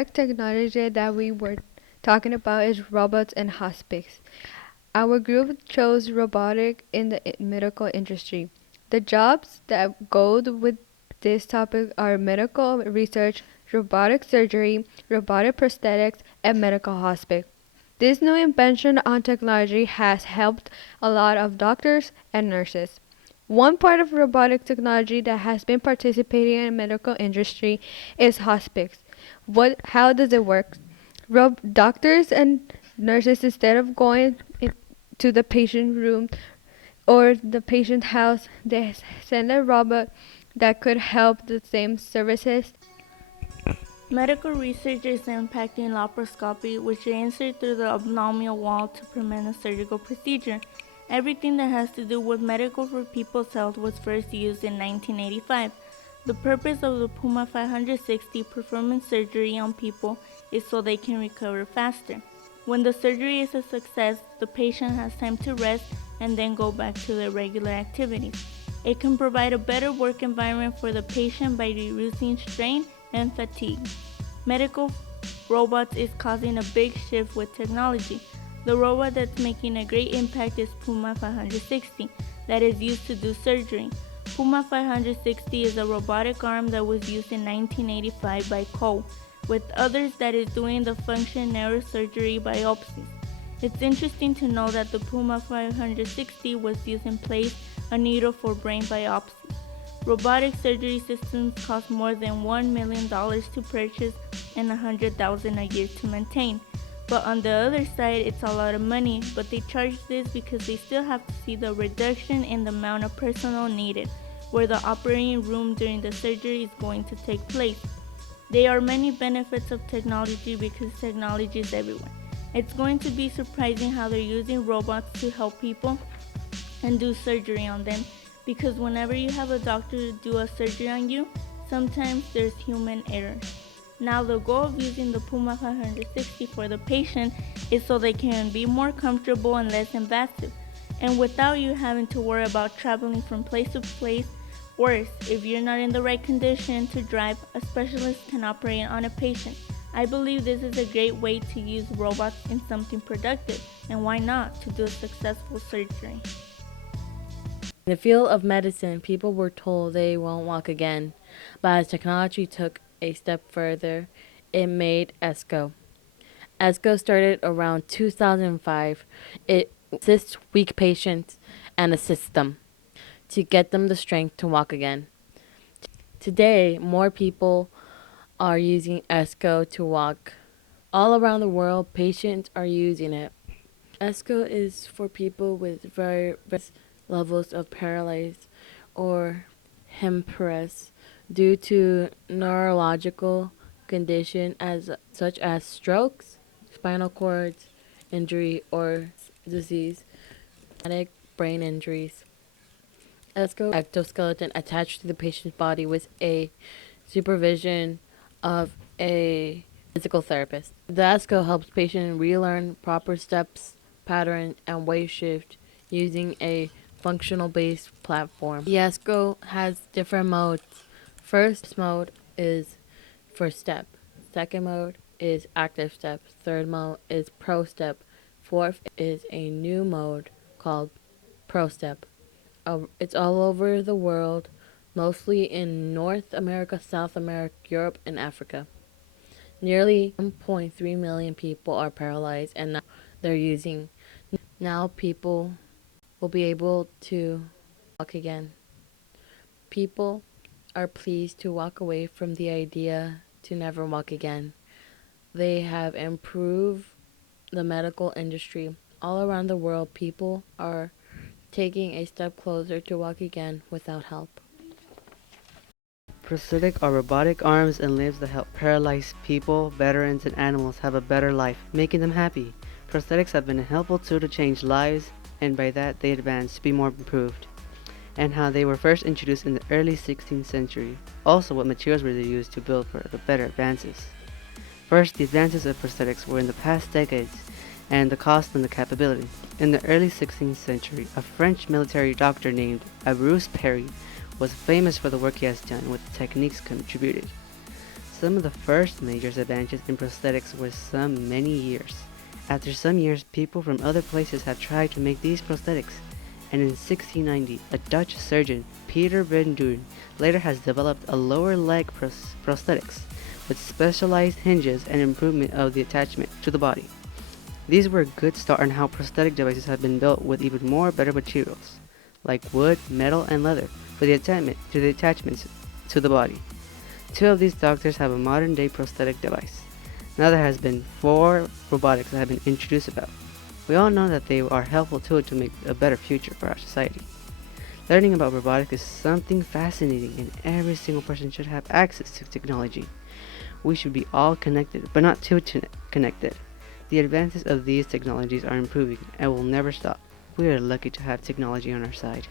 robotic technology that we were talking about is robots in hospice. Our group chose robotic in the medical industry. The jobs that go with this topic are medical research, robotic surgery, robotic prosthetics, and medical hospice. This new invention on technology has helped a lot of doctors and nurses. One part of robotic technology that has been participating in the medical industry is hospice. How does it work? Doctors and nurses, instead of going to the patient room or the patient house, they send a robot that could help the same services. Medical research is impacting laparoscopy, which is insert through the abdominal wall to perform a surgical procedure. Everything that has to do with medical for people's health was first used in 1985. The purpose of the Puma 560 performing surgery on people is so they can recover faster. When the surgery is a success, the patient has time to rest and then go back to their regular activities. It can provide a better work environment for the patient by reducing strain and fatigue. Medical robots is causing a big shift with technology. The robot that's making a great impact is Puma 560 that is used to do surgery. Puma 560 is a robotic arm that was used in 1985 by Cole, with others that is doing the function neurosurgery biopsies. It's interesting to know that the Puma 560 was used in place a needle for brain biopsy. Robotic surgery systems cost more than $1 million to purchase and $100,000 a year to maintain. But on the other side, it's a lot of money, but they charge this because they still have to see the reduction in the amount of personnel needed, where the operating room during the surgery is going to take place. There are many benefits of technology because technology is everywhere. It's going to be surprising how they're using robots to help people and do surgery on them, because whenever you have a doctor do a surgery on you, sometimes there's human error. Now the goal of using the Puma 560 for the patient is so they can be more comfortable and less invasive, and without you having to worry about traveling from place to place. Worse, if you're not in the right condition to drive, a specialist can operate on a patient. I believe this is a great way to use robots in something productive, and why not to do a successful surgery. In the field of medicine, people were told they won't walk again, but as technology took a step further, it made ESCO. ESCO started around 2005. It assists weak patients and assists them to get them the strength to walk again. Today, more people are using ESCO to walk. All around the world, patients are using it. ESCO is for people with various levels of paralysis or impairment due to neurological condition such as strokes, spinal cord injury, or disease, traumatic brain injuries. ESCO exoskeleton attached to the patient's body with a supervision of a physical therapist. The ESCO helps patients relearn proper steps, pattern, and weight shift using a functional-based platform. The ESCO has different modes. First mode is first step. Second mode is active step. Third mode is pro step. Fourth is a new mode called pro step. It's all over the world, mostly in North America, South America, Europe, and Africa. Nearly 1.3 million people are paralyzed, and now they're using. Now people will be able to walk again. People are pleased to walk away from the idea to never walk again. They have improved the medical industry. All around the world, people are taking a step closer to walk again without help. Prosthetic or robotic arms and limbs that help paralyzed people, veterans, and animals have a better life, making them happy. Prosthetics have been a helpful tool to change lives, and by that they advance to be more improved, and how they were first introduced in the early 16th century. Also, what materials were they used to build for the better advances. First, the advances of prosthetics were in the past decades, and the cost and the capability. In the early 16th century, a French military doctor named Bruce Perry was famous for the work he has done with the techniques contributed. Some of the first major advances in prosthetics was some many years. After some years, people from other places had tried to make these prosthetics, and in 1690, a Dutch surgeon, Peter Van Duren, later has developed a lower leg prosthetics with specialized hinges and improvement of the attachment to the body. These were a good start on how prosthetic devices have been built with even more better materials, like wood, metal, and leather, for the attachments to the body. Two of these doctors have a modern day prosthetic device. Now there has been 4 robotics that have been introduced about. We all know that they are helpful tools to make a better future for our society. Learning about robotics is something fascinating, and every single person should have access to technology. We should be all connected, but not too connected. The advances of these technologies are improving and will never stop. We are lucky to have technology on our side.